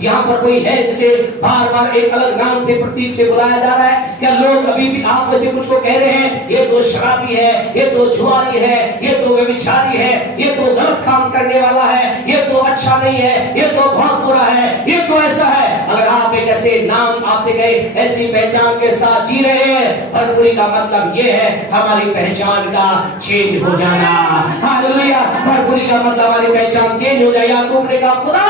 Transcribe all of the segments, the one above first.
यहाँ पर कोई है जिसे बार बार एक अलग नाम से प्रतीक से बुलाया जा रहा है? क्या लोग अभी भी आप में से कुछ को कह रहे हैं ये तो शराबी है, ये तो जुआरी है, ये तो व्यभिचारी है, ये तो गलत काम करने वाला है, ये तो अच्छा नहीं है, ये तो बहुत बुरा है, ये तो ऐसा है? अगर आप एक ऐसे नाम आपसे गए, ऐसी पहचान के साथ जी रहे हैं, भरपूरी का मतलब ये है हमारी पहचान का चेंज हो जाना। हालेलुया। भरपूरी का मतलब हमारी पहचान चेंज हो जाए। याकूब ने कहा खुदा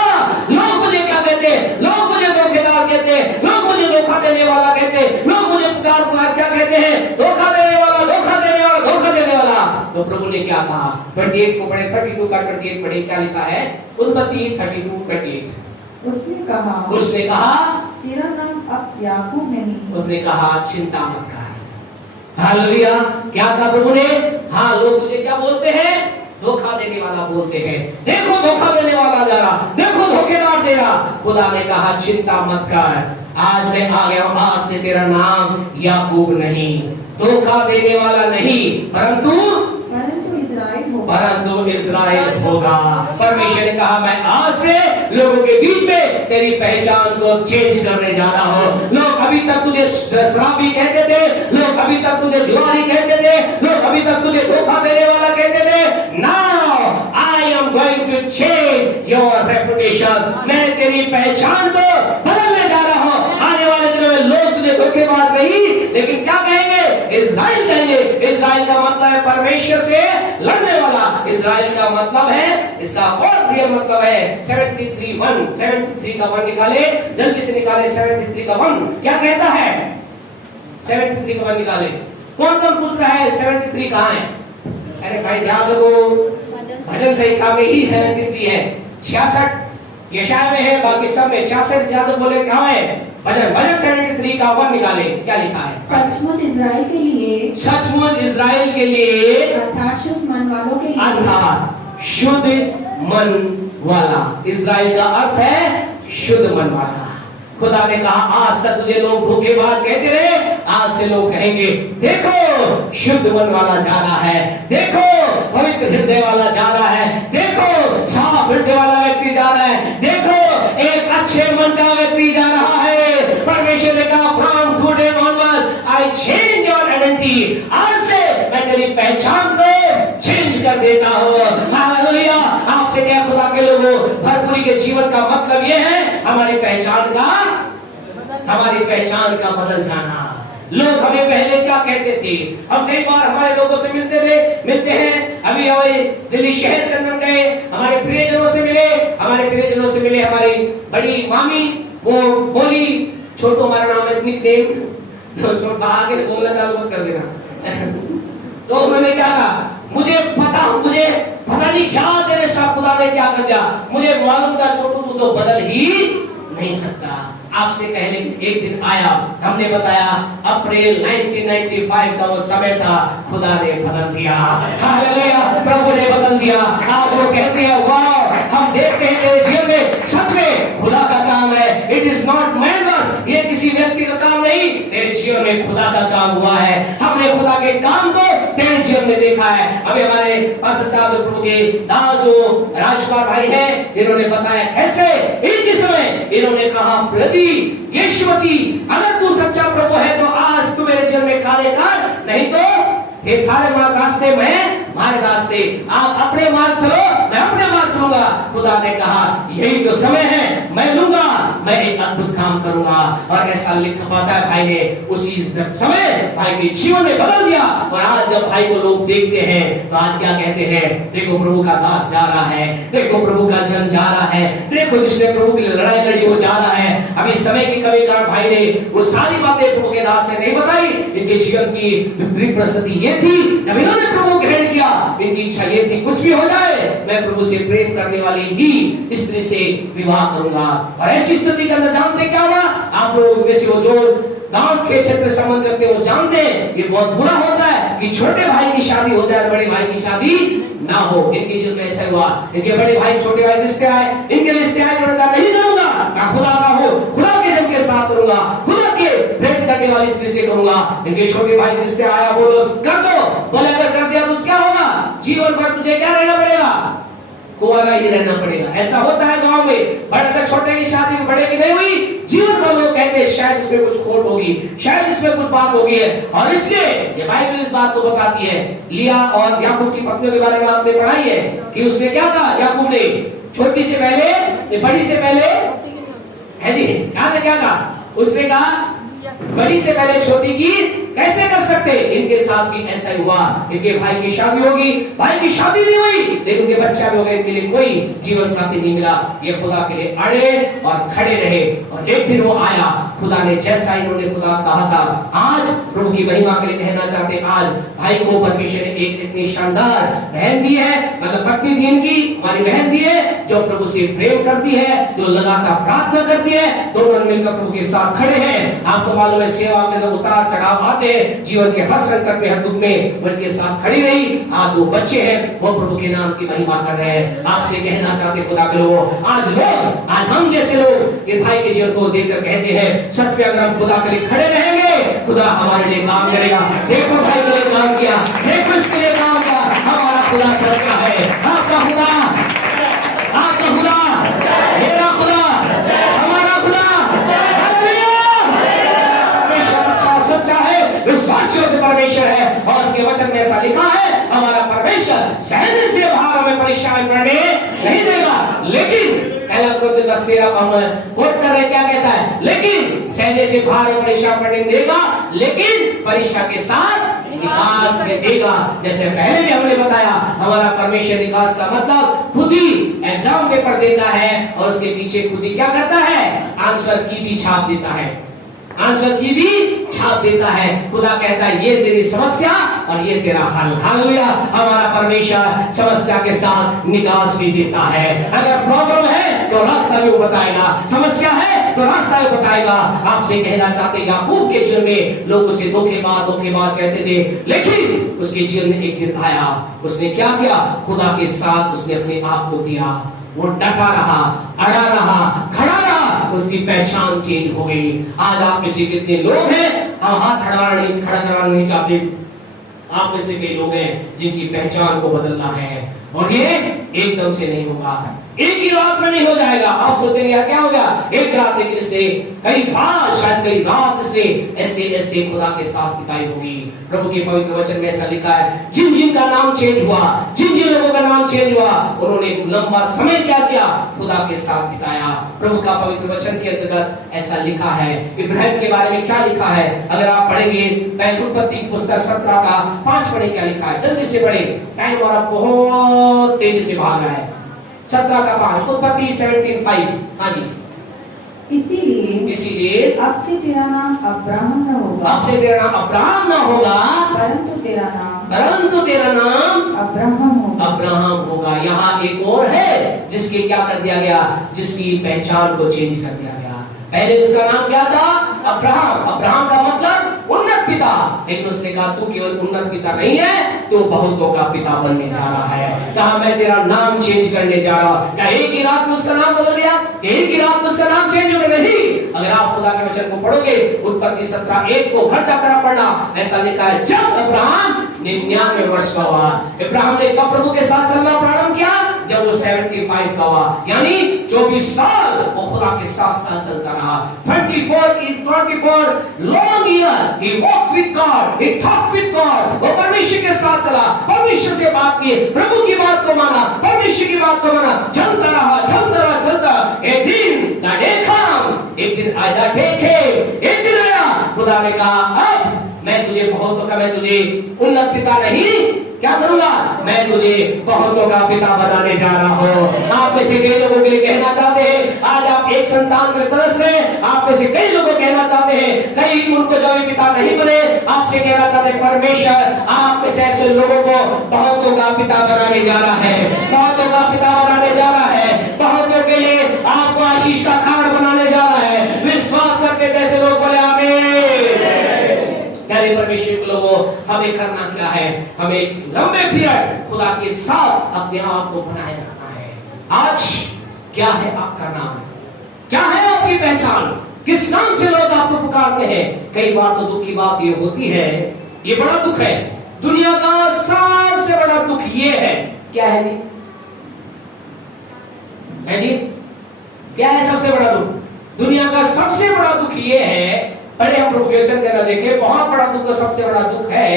लोग मुझे क्या कहते, लोग मुझे धोखेबाज कहते, लोग मुझे धोखा देने वाला कहते, लोग मुझे पुकार पुकार क्या कहते हैं, धोखा देने वाला, धोखा देने वाला, धोखा देने वाला। तो प्रभु ने क्या कहा? 28 को पढ़े, 32 का 28 पढ़े, क्या लिखा है? 32:28। उसने कहा तेरा नाम अब याकूब नहीं, उसने कहा चिंता मत कर। हालेलुया। क्या कहा प्रभु ने? हाँ, लोग मुझे क्या बोलते हैं? धोखा देने वाला बोलते हैं। देखो धोखा देने वाला जा रहा, देखो धोखेदार दे रहा। खुदा ने कहा चिंता मत कर, आज मैं आ गया हूं, आज से तेरा नाम याकूब नहीं, धोखा देने वाला नहीं, परंतु इज़राइल होगा। परमेश्वर ने कहा मैं आज से लोगों के बीच में तेरी पहचान को चेंज करने जा रहा हूं। लोग अभी तक तुझे शराबी कहते थे, लोग अभी तक तुझे जुआरी कहते थे, लोग अभी तक तुझे धोखा देने वाला कहते थे। Now I am going to change your reputation. मैं तेरी पहचान को बदलने जा रहा हूं। आने वाले दिनों में लोग तुझे धोखेबाज नहीं, लेकिन क्या कहेंगे? इज़राइल कहेंगे। इज़राइल का मतलब है परमेश्वर से लड़ने वाला। इज़राइल का मतलब है, इसका और प्रिय मतलब है 73 का 1 निकाले, जल्दी से निकाले 73 का 1 क्या कहता है? 73 का 1 निकाले। कौन कौन पूछ रहा है 73 कहाँ है? अरे भाई ध्यान रखो, भजन संहिता में ही 73 है। 66 यशाया में है, बाकी सब में 66 ज्यादा बोले कहाँ है? भजन 73 का 1 निकाले, क्या लिखा है? सचमुच इज़राइल के लिए, सचमुच इज़राइल के लिए, अर्थात शुद्ध मन वालों के लिए, अर्थात शुद्ध मन वाला। इज़राइल का अर्थ है शुद्ध मन वाला। खुदा ने कहा आज तक तुझे लोग धोखेबाज कहते रहे, आज से लोग कहेंगे देखो शुद्ध मन वाला जा रहा है, देखो पवित्र हृदय वाला जा रहा है, देखो साफ हृदय वाला व्यक्ति जा रहा है, देखो एक अच्छे मन का व्यक्ति जा रहा है। परमेश्वर ने कहा from today onward I change your identity. आज से मैं तेरी पहचान को चेंज कर देता हूँ। हालेलुया। आपसे क्या खुदा के लोगों, भरपूरी के जीवन का मतलब ये है हमारी पहचान का बदल जाना। लोग हमें पहले क्या कहते थे? हम कई बार हमारे लोगों से मिलते हैं। अभी हमारे दिल्ली शहर के अंदर गए, हमारे प्रियजनों से मिले, हमारी बड़ी मामी वो बोली, छोटू हमारा नाम है निकनेम, तो छोटा आगे बोलना चालू मत कर देना। तो उन्होंने क्या कहा? मुझे पता नहीं क्या तेरे साथ खुदा ने क्या कर दिया, मुझे मालूम था छोटू तू तो बदल ही नहीं सकता। आपसे कहने एक दिन आया, हमने बताया अप्रैल 1995 का वो समय था, खुदा ने बदल दिया। हालेलुया। प्रभु ने बदल दिया। आज वो कहते हैं वाह, हम देखते हैं तेरे जीवन में सच में खुदा का काम है। It is not man work, ये किसी व्यक्ति का काम नहीं, तेरे जीवन में खुदा का काम हुआ है। हमने खुदा के काम को तेरे जीवन में देखा है। अभी हमारे पास्टर साहब प्रभु के दास जो राजकुमार भाई हैं, जिन्होंने बताया कैसे एक समय इन्होंने कहा प्रति यीशु मसीह अगर तू सच्चा प्रभु है तो आज तू मेरे जीवन में कार्य कर, नहीं तो ये थारे मार्ग रास्ते में हमारे रास्ते, आप अपने मार्ग चलो, मैं अपने मार्ग चलूंगा। खुदा ने कहा यही तो समय है, मैं लूंगा, मैं एक अद्भुत काम करूंगा। और ऐसा लिख पाता है भाई ने उसी समय भाई के जीवन में बदल दिया। और आज जब भाई को लोग देखते हैं तो आज क्या कहते हैं? देखो प्रभु का दास जा रहा है, देखो प्रभु का जन जा रहा है, देखो जिसने प्रभु के लिए लड़ाई लड़ी वो जा रहा है। अभी समय की कमी कारण भाई ने वो सारी बातें प्रभु के दास ने नहीं बताई। इनके जीवन की विपरीत परिस्थिति ये थी, जब इन्होंने प्रभु ग्रहण किया, इनकी इच्छा ये थी कुछ भी हो जाए मैं प्रभु से प्रेम करने वाली ही स्त्री से विवाह करूंगा। और ऐसी स्थिति के अंदर जानते क्या हुआ? आप लोग में से वो जो गांव के क्षेत्र संबंध रखते हैं वो जानते हैं ये बहुत बुरा होता है कि छोटे भाई की शादी हो जाए, बड़े भाई की शादी ना हो। इनके जीवन में ऐसा हुआ, इनके बड़े भाई छोटे भाई रिश्ते आए, इनके रिश्ते आए, उन्होंने कहा नहीं करूंगा, मैं खुदा का हूं, खुदा के जन के साथ करूंगा, खुदा के प्रेम करने वाली स्त्री से करूंगा। इनके छोटे भाई रिश्ते आया, बोलो कर दो, बोले अगर कर दिया तो क्या होगा? जीवन भर तुझे क्या रहना पड़ेगा? कुंवारा ही रहना पड़ेगा। ऐसा होता है गांव में, बड़े छोटे की शादी, बड़े लेकिन नहीं हुई। जीवन भर लोग कहते हैं शायद इसमें कुछ खोट होगी, शायद इसमें कुछ बात होगी है। और इसलिए ये बाइबल इस बात को बताती है। लिया और याकूब की पत्नियों के बारे में आपने पढ़ाई है कि उसने क्या कहा, याकूब ने छोटी से पहले, बड़ी से पहले है जी, याद है क्या कहा? उसने कहा बड़ी से पहले छोटी की कैसे कर सकते? इनके साथ भी ऐसा ही हुआ। इनके भाई की शादी होगी, भाई की शादी नहीं हुई, लेकिन उनके बच्चा भी हो गए, इनके लिए कोई जीवन साथी नहीं मिला। ये खुदा के लिए अड़े और खड़े रहे। और एक दिन वो आया, खुदा ने जैसा इन्होंने खुदा कहा था। आज प्रभु की महिमा के लिए कहना चाहते, आज भाई को परमेश्वर ने एक इतनी शानदार बहन दी है, मतलब पत्नी दी इनकी, हमारी बहन दी है, जो प्रभु से प्रेम करती है, जो लगातार प्रार्थना करती है। दोनों मिलकर प्रभु के साथ खड़े हैं। आपको मालूम है सेवा में जब उतार चढ़ाव आते हैं, जीवन के हर संकट में, हर दुख में उनके साथ खड़ी रही। आज वो बच्चे हैं, वो प्रभु के नाम की महिमा कर रहे हैं। आपसे कहना चाहते खुदा के लोगों, आज हम जैसे लोग ये भाई के जीवन को देखकर कहते हैं, सच में अगर हम खुदा के लिए खड़े रहेंगे, खुदा हमारे लिए काम करेगा। देखो भाई के लिए काम किया, देखो इसके लिए काम किया। हमारा खुदा सच्चा है, आपका खुदा, आपका खुदा, मेरा खुदा, हमारा खुदा सच्चा है, विश्वास योग्य परमेश्वर है। और उसके वचन में ऐसा लिखा है, हमारा परमेश्वर सहने से बाहर हमें परीक्षा में पड़ने नहीं देगा। लेकिन पहला कोरिन्थियों 10:13 हम कोट कर रहे, क्या कहता है? लेकिन सहने से बाहर परीक्षा पड़ने देगा, लेकिन परीक्षा के साथ निकास में देगा। जैसे पहले भी हमने बताया, हमारा परमेश्वर निकास का मतलब खुद ही एग्जाम पेपर देता है और उसके पीछे खुद ही क्या करता है? आंसर की भी छाप देता है, आंसर की भी छाप देता है। खुदा कहता है ये तेरी समस्या और ये तेरा हल। हालेलुया। हमारा परमेश्वर समस्या के साथ निकास भी देता है। अगर प्रॉब्लम है तो रास्ता भी वो बताएगा, समस्या है तो रास्ता भी बताएगा। आपसे कहना चाहते, याकूब के जीवन में लोग उसे धोखेबाज कहते थे, लेकिन उसके जीवन में एक दिन आया, उसने क्या किया? खुदा के साथ उसने अपने आप को दिया। वो डटा रहा, अड़ा रहा, खड़ा रहा, उसकी पहचान चेंज हो गई। आज आप में से कितने लोग हैं, हम हाथ खड़ा कराना नहीं चाहते। आप में से कई लोग हैं जिनकी पहचान को बदलना है, और ये एकदम से नहीं होगा, एक ही रात में नहीं हो जाएगा। आप सोचेंगे क्या होगा एक रात, लेकिन इससे कई बार, शायद कई रात से ऐसे खुदा के साथ बिताई होगी। प्रभु के पवित्र वचन में ऐसा लिखा है, जिन जिन का नाम चेंज हुआ, जिन जिन लोगों का नाम चेंज हुआ, उन्होंने लंबा समय क्या किया? खुदा के साथ बिताया। प्रभु का पवित्र वचन के अंतर्गत ऐसा लिखा है। इब्राहिम के बारे में क्या लिखा है? अगर आप पढ़ेंगे उत्पत्ति की पुस्तक 17 का 5 पढ़े, क्या लिखा है? जल्दी से पढ़े, टाइम हमारा बहुत तेजी से भाग रहा है। 17 का 5, उत्पत्ति 17:5। हाँ जी। इसीलिए अब से तेरा नाम अब्राहम न होगा, अब से तेरा नाम अब्राहम न होगा, परंतु तेरा नाम अब्राहम होगा। यहाँ एक और है जिसके क्या कर दिया गया? जिसकी पहचान को चेंज कर दिया गया। पहले उसका नाम क्या था? अब्राहम। अब्राहम का मतलब उन्नत पिता। लेकिन उसने कहा तू केवल उन्नत पिता नहीं है, तू बहुतों का पिता बनने जा रहा है। कहा मैं तेरा नाम चेंज करने जा रहा हूं। क्या एक ही रात में उसका नाम बदल गया? एक ही रात में उसका नाम चेंज हो गया? नहीं। अगर आप खुदा के वचन को पढ़ोगे, उत्पत्ति 17:1 को घर जाकर पढ़ना, ऐसा लिखा है, जब अब्राहम 99 वर्ष का हुआ। इब्राहिम ने कब प्रभु के साथ चलना प्रारंभ किया? जब वो 75 का हुआ, यानी 24 साल वो खुदा के साथ चलता रहा। 24 long year he walked with God, he talked with God। वो परमेश्वर के साथ चला, परमेश्वर से बात की, प्रभु की बात को माना, परमेश्वर की बात को माना, चलता रहा। एक दिन एक दिन आया, एक दिन आया, खुदा ने कहा अब मैं तुझे बहुतों का, मैं तुझे उन्नत पिता नहीं क्या करूंगा, मैं तुझे बहुतों का पिता बनाने जा रहा हूँ। आप में से कई लोगों के लिए कहना चाहते हैं, आज आप एक संतान के तरस रहे। आप में से कई लोगों कहना चाहते हैं, कई उनको जो पिता नहीं बने। आपसे कहना चाहते हैं, परमेश्वर आप में से ऐसे लोगों को बहुतों का पिता बनाने जा रहा है, बहुतों का पिता बनाने जा रहा है। बहुतों के लिए आपको आशीष का खान बनाने जा रहा है। विश्वास करते जैसे लोग बोले आमीन। प्यारे परमेश्वर के लोगों, हमें करना क्या है? हमें लंबे पीरियड खुदा के साथ अपने आप को बनाए रखना है। आज क्या है आपका नाम? क्या है आपकी पहचान? किस नाम से लोग आपको पुकारते हैं? कई बार तो दुख की बात ये होती है, ये बड़ा दुख है, दुनिया का सबसे बड़ा दुख ये है। क्या है जी? है जी? क्या है सबसे बड़ा दुख? दुनिया का सबसे बड़ा दुख ये है, पहले हम प्रभु के वचन के अंदर देखें, बहुत बड़ा दुख, सबसे बड़ा दुख है।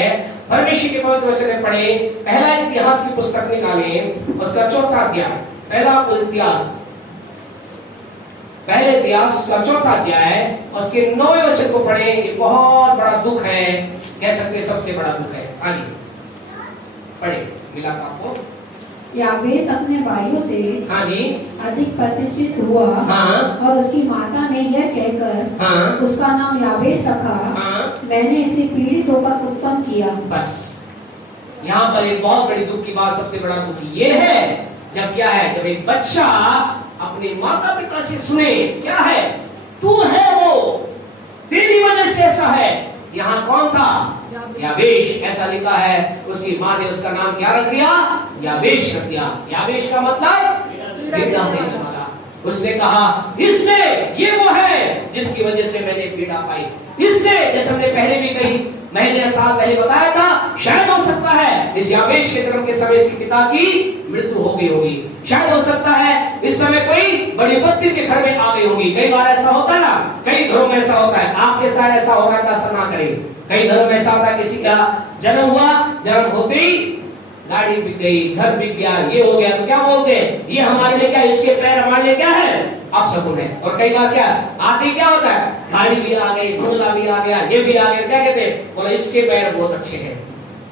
परमेश्वर के पवित्र वचन में पढ़े, पहला इतिहास की पुस्तक निकाले, उसका 4था अध्याय, पहले इतिहास का 4था अध्याय, उसके 9वें वचन को पढ़े। ये बहुत बड़ा दुख है, कह सकते सबसे बड़ा दुख है। आइए पढ़े, मिला था आपको। याबेस अपने भाइयों से हाँ जी, अधिक प्रतिष्ठित हुआ। हाँ, और उसकी माता ने यह कहकर हाँ, उसका नाम याबेस रखा, हाँ, मैंने इसे पीड़ित होकर उत्पन्न किया। बस यहाँ पर एक बहुत बड़ी दुख की बात, सबसे बड़ा दुख ये है, जब क्या है, जब एक बच्चा अपने माता पिता से सुने, क्या है, तू है वो, तेरी वजह से ऐसा है। यहाँ कौन था? याबेश, ऐसा लिखा है। उसकी माँ ने उसका नाम क्या रख दिया? याबेश रख दिया। याबेश का मतलब पीड़ा देने वाला। उसने कहा, इससे ये वो है जिसकी वजह से मैंने पीड़ा पाई। इससे, जैसे हमने पहले भी कही, महीने साल पहले बताया था, शायद हो सकता है इस याबेश के जन्म के समय इसके पिता की मृत्यु हो गई होगी। शायद हो सकता है इस समय कोई बड़ी विपत्ति के घर में आ गई होगी। कई बार ऐसा होता है ना, कई घरों में ऐसा होता है, आपके साथ ऐसा हो रहा था, ऐसा ना करें। कई घरों में ऐसा होता है, किसी का जन्म हुआ, जन्म होते ही गाड़ी बिक गई, घर बिक गया, ये हो गया, तो क्या बोलते हैं, ये हमारे लिए क्या, इसके पैर हमारे लिए क्या है, अपशकुन है। और कई बार क्या आते क्या होता है, गाड़ी भी आ गई, बंगला भी आ गया, ये भी आ गया, क्या कहते हैं, बोले इसके पैर बहुत अच्छे हैं।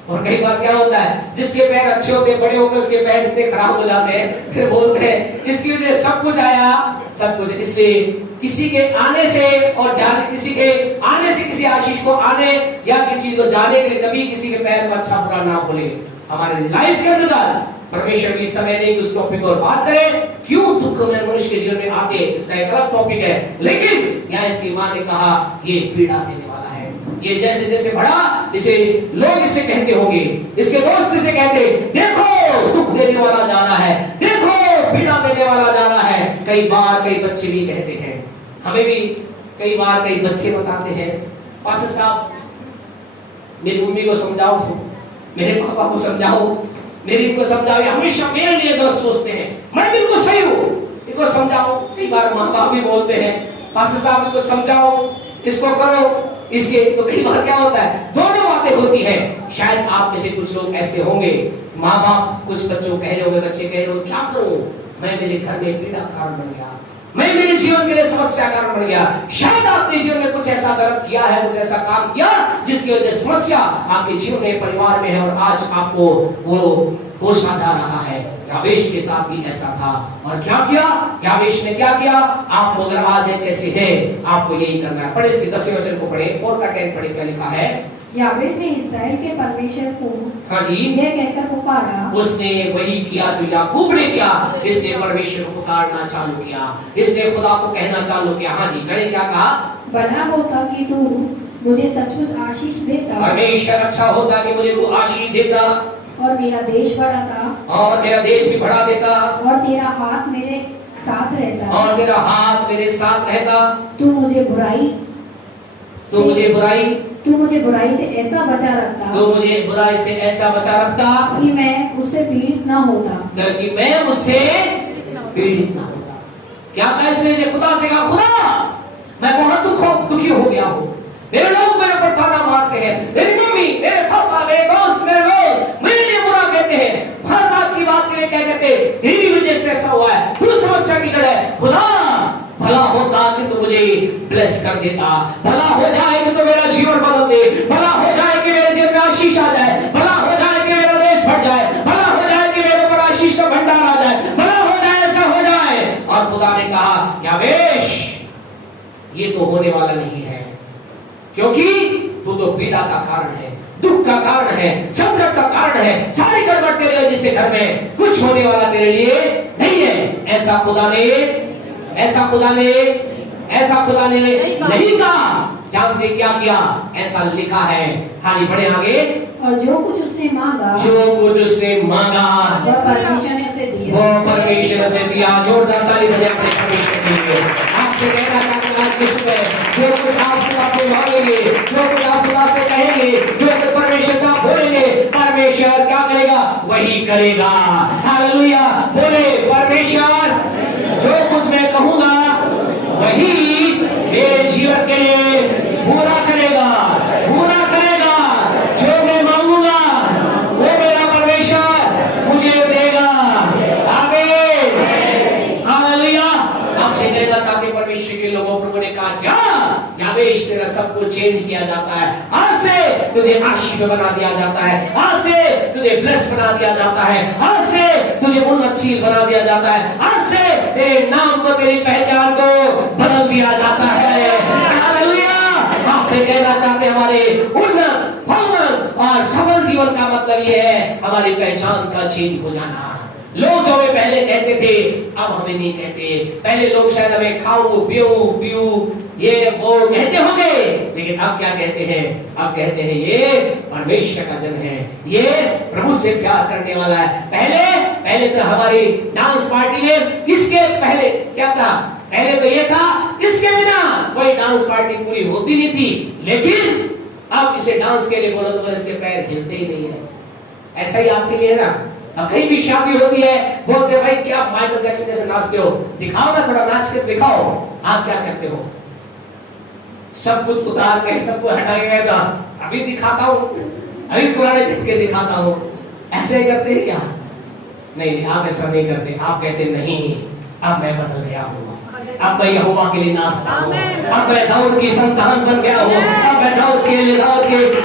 और कई बार क्या होता है, जिसके पैर अच्छे होते हैं, बड़े होकर उसके पैर इतने खराब हो जाते हैं, फिर बोलते हैं इसकी वजह से सब कुछ आया, सब कुछ। इसलिए किसी के आने से और जाने, किसी के आने से किसी आशीष को आने या किसी को जाने के लिए कभी किसी के पैर को अच्छा बुरा ना बोले। हमारे लाइफ के अंदर परमेश्वर की समय नहीं उस टॉपिक और बात करें, क्यों दुख में मनुष्य के जीवन में आते, इसका एक अलग टॉपिक है। लेकिन यहाँ इसकी माँ ने कहा ये पीड़ा देने वाला है। ये जैसे जैसे बढ़ा, इसे लोग इसे कहते होंगे, इसके दोस्त इसे कहते, देखो दुख देने वाला जाना है, देखो पीड़ा देने वाला जाना है। कई बार कई बच्चे भी कहते हैं, हमें भी कई बार कई बच्चे बताते हैं, पास्टर साहब मेरी मम्मी को समझाओ, मेरे पापा को समझाओ, मेरी इनको समझाओ, हमेशा मेरे लिए गलत सोचते हैं, मैं बिल्कुल सही हूँ, इनको समझाओ। कई बार माँ बाप भी बोलते हैं, पास्टर साहब इनको समझाओ, इसको करो, इसके। तो कई बार क्या होता है, दोनों बातें होती है। शायद आप में से कुछ लोग ऐसे होंगे, माँ बाप कुछ बच्चों कह रहे होंगे, बच्चे कह रहे हो क्या करूं, मैं मेरे घर में पीड़ा कारण बन गया, मैं मेरे जीवन के लिए समस्या कारण बन गया। शायद आपने जीवन में कुछ ऐसा गलत किया है, कुछ ऐसा काम किया जिसकी वजह से समस्या आपके जीवन में, परिवार में है, और आज आपको वो कोसा जा रहा है। याबेश के साथ भी ऐसा था। और क्या किया याबेश ने, क्या किया, आप अगर आज कैसे है, आपको यही करना है। पढ़े इसके 10वें वचन को पढ़े, 4 का 10 पढ़े, क्या लिखा है। याबेस ने इस्राएल के परमेश्वर को हाँ जी, यह कहकर पुकारा, उसने वही किया जो याकूब ने किया। इसने परमेश्वर को पुकारना चालू किया, इसने खुदा को कहना चालू किया। हाँ जी, करें क्या कहा, बना होता कि तू मुझे सचमुच आशीष देता, परमेश्वर अच्छा होता कि मुझे तू आशीष देता, और मेरा देश बढ़ाता, और मेरा देश भी बढ़ा देता, और तेरा हाथ मेरे साथ रहता, और तेरा हाथ मेरे साथ रहता। तू मुझे बुराई से ऐसा बचा रखता, तो मुझे बुराई से ऐसा बचा रखता कि मैं उससे पीड़ित न होता, कि मैं उससे पीड़ित ना होता। क्या कैसे खुदा से कहा, खुदा मैं बहुत दुखी हो गया हूँ, मेरे लोग मेरे पर ताना मारते हैं, मेरी मम्मी, मेरे पापा, मेरे दोस्त, मेरे लोग मेरे लिए बुरा कहते हैं, हर बात की बात के लिए क्या कहते हैं, तेरी वजह से ऐसा हुआ है, तू समस्या की जड़ है। खुदा भला होता कि तू मुझे ब्लेस कर देता, भला हो जाए कि तो मेरा जीवन बदल दे, भला हो जाए कि मेरे जीवन में आशीष आ जाए, भला हो जाए कि मेरा देश बढ़ जाए, भला हो जाए कि मेरे ऊपर आशीष का भंडार आ जाए, भला हो जाए, ऐसा हो जाए। और खुदा ने कहा याबेश ये तो होने वाला नहीं है, क्योंकि तू तो पीड़ा का कारण है, दुख का कारण है, संकट का कारण है, सारी गड़बड़ तेरे वजह से घर में, कुछ होने वाला तेरे लिए नहीं है। ऐसा खुदा ने नहीं कहा। जानते क्या किया, ऐसा लिखा है। हाँ जी, बढ़े आगे। और जो कुछ उसने मांगा वो परमेश्वर ने उसे दिया, वो परमेश्वर से दिया। जोरदार ताली बजाएं अपने परमेश्वर के लिए। आपसे कहना चाहते हैं कि सुबह जो कुछ आप खुदा से मांगेंगे, जो कुछ आप खुदा से कहेंगे, जो कुछ परमेश्वर से आप बोलेंगे, परमेश्वर क्या करेगा, वही करेगा। हालेलुया, बोले परमेश्वर जो कुछ मैं कहूँगा वही चाहते परमेश्वर के लोगों, प्रभु ने कहा जा, यावेश तेरा सब कुछ चेंज किया जाता है, आज से तुझे आशीष बना दिया जाता है, आज से तुझे ब्लेस बना दिया जाता है, आज से तुझे उन्नतशील बना दिया जाता है, आज से तेरे नाम को, तेरी पहचान को बदल दिया जाता है। हालेलुया। आपसे कहना चाहते हमारे उन्नत और सफल जीवन का मतलब यह है हमारी पहचान का चेंज हो जाना। लोग जो हमें पहले कहते थे अब हमें नहीं कहते। पहले लोग शायद हमें खाओ पियो ये वो कहते होंगे, लेकिन अब क्या कहते हैं? अब कहते हैं ये परमेश्वर का जन है, ये प्रभु से प्यार करने वाला है। पहले तो हमारी डांस पार्टी में इसके पहले क्या था? पहले तो ये था इसके बिना कोई डांस पार्टी पूरी होती नहीं थी, लेकिन अब इसे डांस के लिए बोलो तो इसके पैर हिलते ही नहीं है। ऐसा ही आपके लिए ना, अब कहीं भी शादी होती है बोलते भाई क्या माइकल जैक्सन जैसे नाचते हो, दिखाओ ना, थोड़ा नाच के दिखाओ। आप क्या करते हो? सब कुछ उतार के सबको हटा के कहता अभी दिखाता हूँ, अभी पुराने झटके दिखाता हूँ। ऐसे करते हैं क्या? नहीं, आप ऐसा नहीं करते। आप कहते नहीं, अब मैं बदल गया हूँ, अब मैं यहोवा के लिए नाचता हूँ, अब मैं दाऊद की संतान बन गया हूँ, अब मैं दाऊद के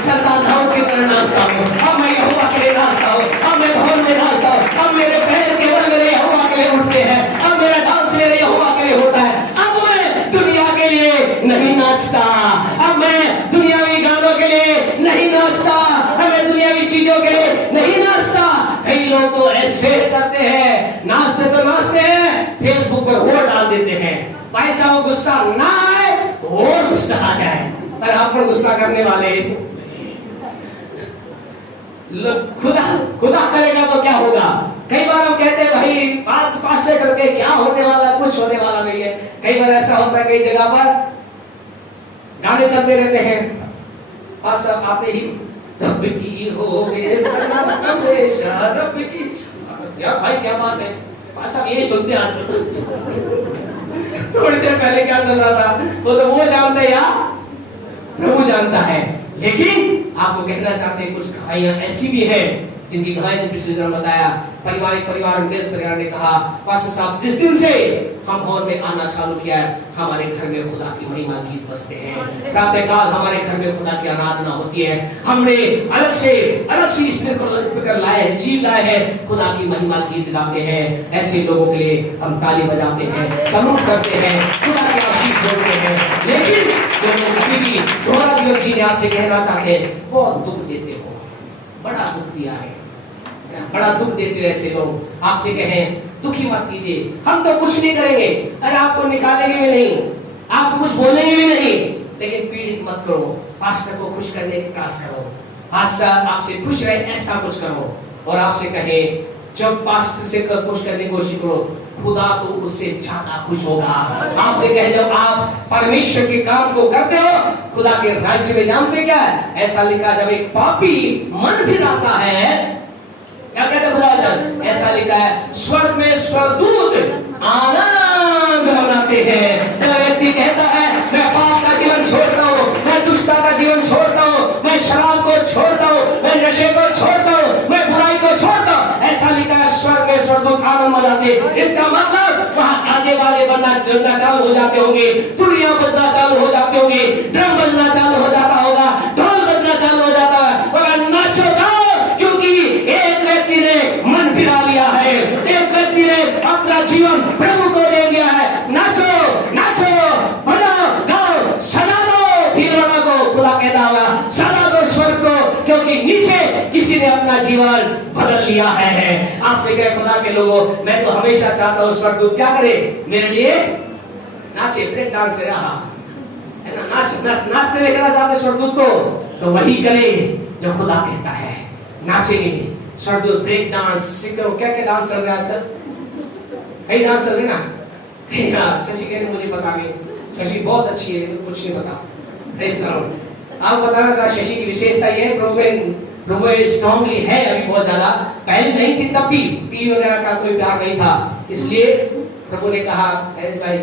संतान दाऊद की तरह नाचता हूँ, अब मैं यहोवा के लिए नाचता हूँ, अब मैं भवन में नाचता हूँ, अब मेरे पैर केवल मेरे यहोवा के लिए उठते हैं, अब मेरा डांस मेरे यहोवा के लिए होता है। अब मैं दुनिया के लिए नहीं नाचता, अब मैं दुनियावी गानों के लिए नहीं नाचता, अब मैं दुनियावी चीजों के लिए नहीं नाचता। कई लोग तो ऐसे करते हैं, नाचते तो नाचते हैं, फेसबुक पर वो डाल देते हैं, पैसा वो गुस्सा ना आए तो और गुस्सा आ जाए, पर आप पर गुस्सा करने वाले खुदा करेगा तो क्या होगा? कई बार हम कहते हैं भाई बात पास से करके क्या होने वाला, कुछ होने वाला नहीं है। कई बार ऐसा होता है कई जगह पर गाने चलते रहते हैं, पास आते ही रब की होवे सनम हमेशा रब की। यार भाई क्या बात है, पास आप ये सुनते आज थोड़ी देर पहले क्या चल रहा था वो जानता है या प्रभु जानता है। लेकिन आपको कहना चाहते हैं कुछ गवाहियां ऐसी भी है जिनकी गवाही पिछले दिन बताया। परिवार ने कहा पास्टर साहब जिस दिन से हम हॉल में आना चालू किया है हमारे घर में खुदा की महिमा गीत बजते हैं, प्रातःकाल हमारे घर में खुदा की आराधना होती है। हमने अलग से स्पीकर लाए हैं, जीव लाए हैं, खुदा की महिमा गीत गाते हैं। ऐसे लोगों के लिए हम ताली बजाते हैं, सलूट करते हैं, खुदा की आशीष जोड़ते हैं। लेकिन जो लोग किसी भी थोड़ा जीवन जीने आपसे कहना चाहते हैं बहुत दुख देते हो, बड़ा दुख दिया है, बड़ा दुख देते हो। ऐसे लोग आपसे कहें दुखी मत कीजिए, हम तो कुछ नहीं करेंगे, अरे आपको निकालेंगे भी नहीं, आपको कुछ बोलेंगे भी नहीं, लेकिन पीड़ित मत करो, पास्टर को खुश करने का प्रयास करो, पास्टर आपसे खुश रहे ऐसा कुछ करो। और आपसे कहे जब पास्टर से खुश करने की कोशिश करो खुदा तो उससे ज्यादा खुश होगा। आपसे कहे जब आप परमेश्वर के काम को करते हो खुदा के राज्य में जानते क्या है? ऐसा लिखा जब एक पापी मन फिराता है, क्या कहते खुदा? ऐसा लिखा है स्वर्ग में स्वर्गदूत आनंद मनाते हैं। जब व्यक्ति कहता है मैं पाप का जीवन छोड़ता हूँ, मैं दुष्टता का जीवन छोड़ता हूँ, मैं शराब को छोड़ता हूँ, मैं नशे को छोड़ता हूँ, मैं बुराई को छोड़ता हूँ, ऐसा लिखा है स्वर्ग में स्वर्गदूत आनंद मनाते। इसका मतलब वहाँ आगे वाले बनना चालू हो जाते होंगे, दुनिया बजना चालू हो जाते होंगे, ड्रम बजना चालू हो जाता होगा, ढोल बजना चालू हो जाता है, नाचो गाओ, क्योंकि एक व्यक्ति ने मन फिरा लिया है, एक व्यक्ति ने अपना जीवन प्रभु को दे दिया है। नाचो नाचो, बजाओ गाओ, सजा दो फिरौना को, खुदा कहता होगा सजा दो स्वर्ग को, क्योंकि नीचे किसी ने अपना जीवन बदल लिया है। आपसे कहे खुदा के लोगों, मैं तो हमेशा चाहता हूँ स्वर्गदूत क्या करे मेरे लिए? नाचे, ब्रेक डांस करे, है ना, नाच से देखना चाहते स्वर्गदूत को तो वही करे जो खुदा कहता है। नाचेंगे स्वर्गदूत, ब्रेक डांस, सिक्रो, क्या डांस चल रहा है आजकल? कई डांस चल रहे ना, शशि कह रहे मुझे पता नहीं, शशि बहुत अच्छी है लेकिन कुछ नहीं पता। आप बताना चाह शशि की विशेषता ये प्रभु स्ट्रांगली है अभी बहुत ज्यादा, पहले नहीं थी तब भी टीवी वगैरह का कोई प्यार नहीं था, इसलिए प्रभु ने कहा भाई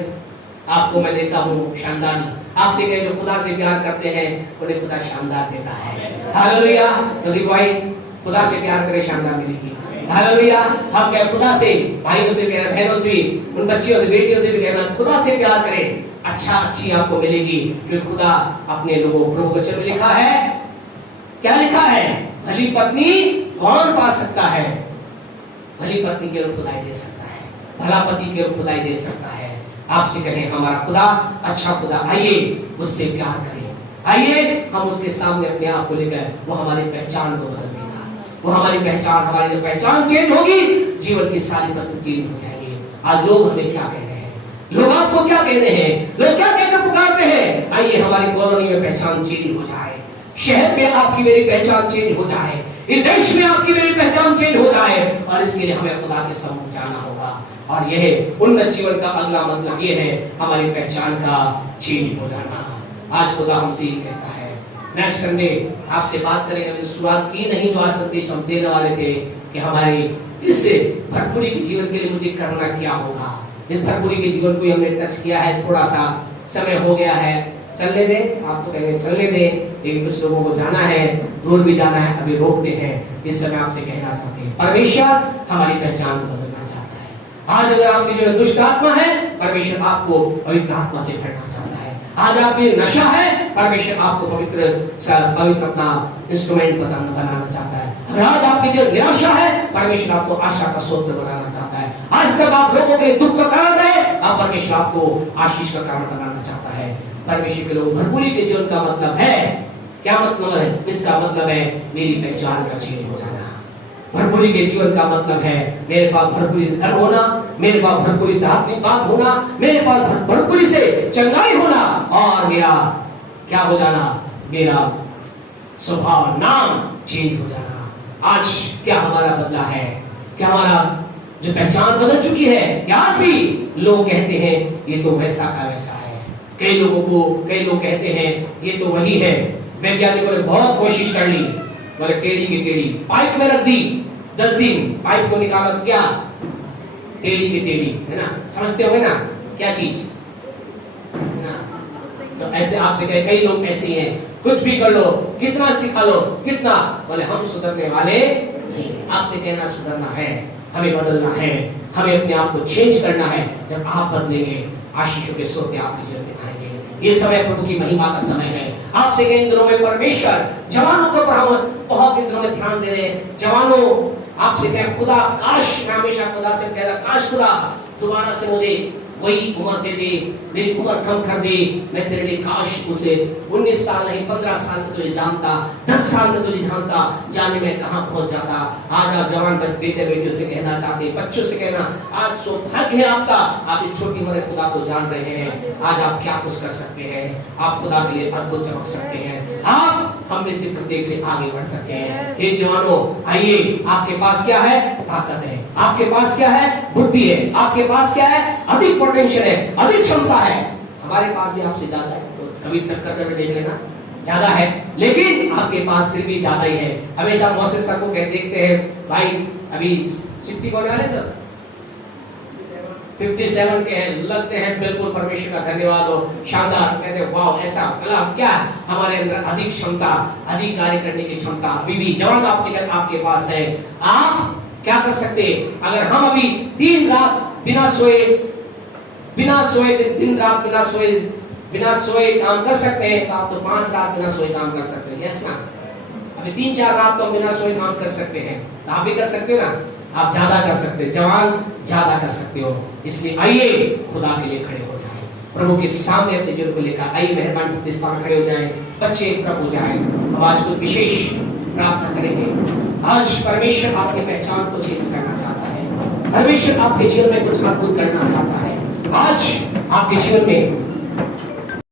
आपको मैं देता हूँ शानदार। आपसे कहे जो खुदा से प्यार करते हैं उन्हें खुदा शानदार देता है। हालेलुया। यदि भाई खुदा से प्यार करे शानदार मिलेगी। हालेलुया। हम क्या खुदा से, भाइयों से, बहनों से, उन बच्चियों से, बेटियों से भी कहना, खुदा से प्यार करें, अच्छी आपको मिलेगी। क्योंकि खुदा अपने लोगों, प्रभु वचन में लिखा है, क्या लिखा है? भली पत्नी कौन पा सकता है? भली पत्नी केवल खुदा ही दे सकता है, भला पति केवल खुदा ही दे सकता है। आपसे कहें, हमारा खुदा अच्छा खुदा, आइए उससे प्यार करें, आइए हम उसके सामने अपने आप को लेकर, वो हमारी पहचान को बदल देगा, वो हमारी पहचान, हमारी पहचान चेंज होगी, जीवन की सारी वस्तु चेंज हो जाएगी। आज लोग हमें क्या कह रहे हैं, लोग आपको क्या कह रहे हैं, लोग क्या कहकर पुकारते हैं? आइए हमारी कॉलोनी में पहचान चेंज हो जाए, शहर में आपकी मेरी पहचान चेंज हो जाए, इस देश में आपकी मेरी पहचान चेंज हो जाए। और इसके लिए हमें खुदा के सम्मुख जाना होगा। और यह उन्नत जीवन का अगला मतलब यह है, हमारी पहचान का चेंज हो जाना। आज खुदा हमसे ये कहता है, नेक्स्ट संडे आपसे बात करेंगे। हमने शुरुआत की नहीं, जो आज संदेश हम देने वाले थे कि हमारे इस भरपूरी के जीवन के लिए मुझे करना क्या होगा। इस भरपूरी के जीवन को हमने टच किया है, थोड़ा सा समय हो गया है, चलने दें। आप तो कहेंगे चलने दें, लेकिन कुछ लोगों को जाना है, दूर भी जाना है, अभी रोकते हैं। इस समय आपसे कहना चाहते हैं, परमेश्वर हमारी पहचान को बदलना चाहता है। आज अगर आपके जो दुष्ट आत्मा है, परमेश्वर आपको पवित्र आत्मा से भरना चाहता है। आज आप में नशा है, परमेश्वर आपको पवित्र अपना इंस्ट्रूमेंट बनाना चाहता है। आज आपकी जो निराशा है, परमेश्वर आपको आशा का स्रोत बनाना चाहता है। आज तक आप लोगों के दुख का कारण रहे, अब परमेश्वर आपको आशीष का कारण बनाना चाहता है। परमेश्वर के लोग, भरपूरी के जीवन का मतलब है, क्या मतलब है? इसका मतलब है मेरी पहचान का चेंज हो जाना। भरपूरी के जीवन का मतलब है मेरे पास भरपूरी से धन होना, मेरे पास भरपूरी से आत्मिक बात होना, मेरे पास भरपूरी से चंगाई होना, और मेरा क्या हो जाना? मेरा स्वभाव, नाम चेंज हो जाना। आज क्या हमारा बदला है? क्या हमारा जो पहचान बदल चुकी है? क्या आज भी लोग कहते हैं ये तो वैसा का वैसा है। कई लोग कहते हैं ये तो वही है। वैज्ञानिकों ने बहुत कोशिश कर ली, बोले टेढ़ी की टेढ़ी पाइप में रख दी, 10 दिन पाइप को निकाला तो क्या? टेढ़ी की टेढ़ी, है ना? समझते होंगे ना क्या चीज है ना? तो ऐसे आपसे कहे, कई लोग ऐसे हैं, कुछ भी कर लो, कितना सिखा लो, कितना, बोले हम सुधरने वाले नहीं। आपसे कहना सुधरना है, हमें बदलना है, हमें अपने आप को चेंज करना है। जब आप बदलेंगे, आशीषों के सोते आपके जीवन में आएंगे। ये समय प्रभु की महिमा का समय है। आपसे कई दिनों में परमेश्वर जवानों के ऊपर हम बहुत दिनों में ध्यान दे रहे हैं। जवानों, आपसे कहें, खुदा काश, मैं हमेशा खुदा से कह रहा, काश खुदा दोबारा से मुझे वही उम्र दे दे, मेरी उम्र कम कर दे, मैं तेरे लिए काश उसे 19 साल नहीं 15 साल में तुझे जानता, 10 साल में तुझे जानता, जाने में कहां पहुंच जाता। आज आप जवान बेटे बेटियों से कहना चाहते हैं, बच्चों से कहना, आज सौभाग्य है आपका, आप इस छोटी उम्र में खुदा को जान रहे हैं। आज आप क्या कुछ कर सकते हैं, आप खुदा के लिए अद्भुत चमक सकते हैं, आप हम में से प्रत्येक से आगे बढ़ सकते हैं। हे जवानों, आइए, आपके पास क्या है? ताकत है। आपके पास क्या है? बुद्धि है। आपके पास क्या है? अधिक पोटेंशियल है, अधिक क्षमता है। हमारे पास भी आपसे ज्यादा है, तो कभी टक्कर करके देख लेना, ज्यादा है, लेकिन आपके पास फिर भी ज्यादा ही है। हमेशा मोसेस सर को देखते हैं, भाई अभी 60 होने वाले सर, 57 के हैं, लगते हैं बिल्कुल, परमेश्वर का धन्यवाद हो, शानदार, कहते हैं वाह, ऐसा मतलब क्या? हमारे अंदर अधिक क्षमता, अधिक कार्य करने की क्षमता अभी भी जवान आपके पास है। आप क्या कर सकते हैं? अगर हम अभी 3 रात बिना सोए दिन रात बिना सोए काम कर सकते हैं, तो आप तो 5 रात बिना सोए काम कर सकते हैं। यस ना? अभी 3-4 रात तो बिना सोए काम कर सकते हैं, तो आप भी कर सकते हो ना? आप ज्यादा कर सकते हैं, जवान ज्यादा कर सकते हो। इसलिए आइए खुदा के लिए खड़े हो जाएं, प्रभु के सामने अपने जीवन को लेकर आइए, मेहरबानी से खड़े हो जाएं, बच्चे प्रभु जाएं। अब आज कुछ विशेष प्रार्थना करेंगे। आज परमेश्वर आपकी पहचान को चेंज करना चाहता है, परमेश्वर आपके जीवन में कुछ अद्भुत करना चाहता है। आज आपके जीवन में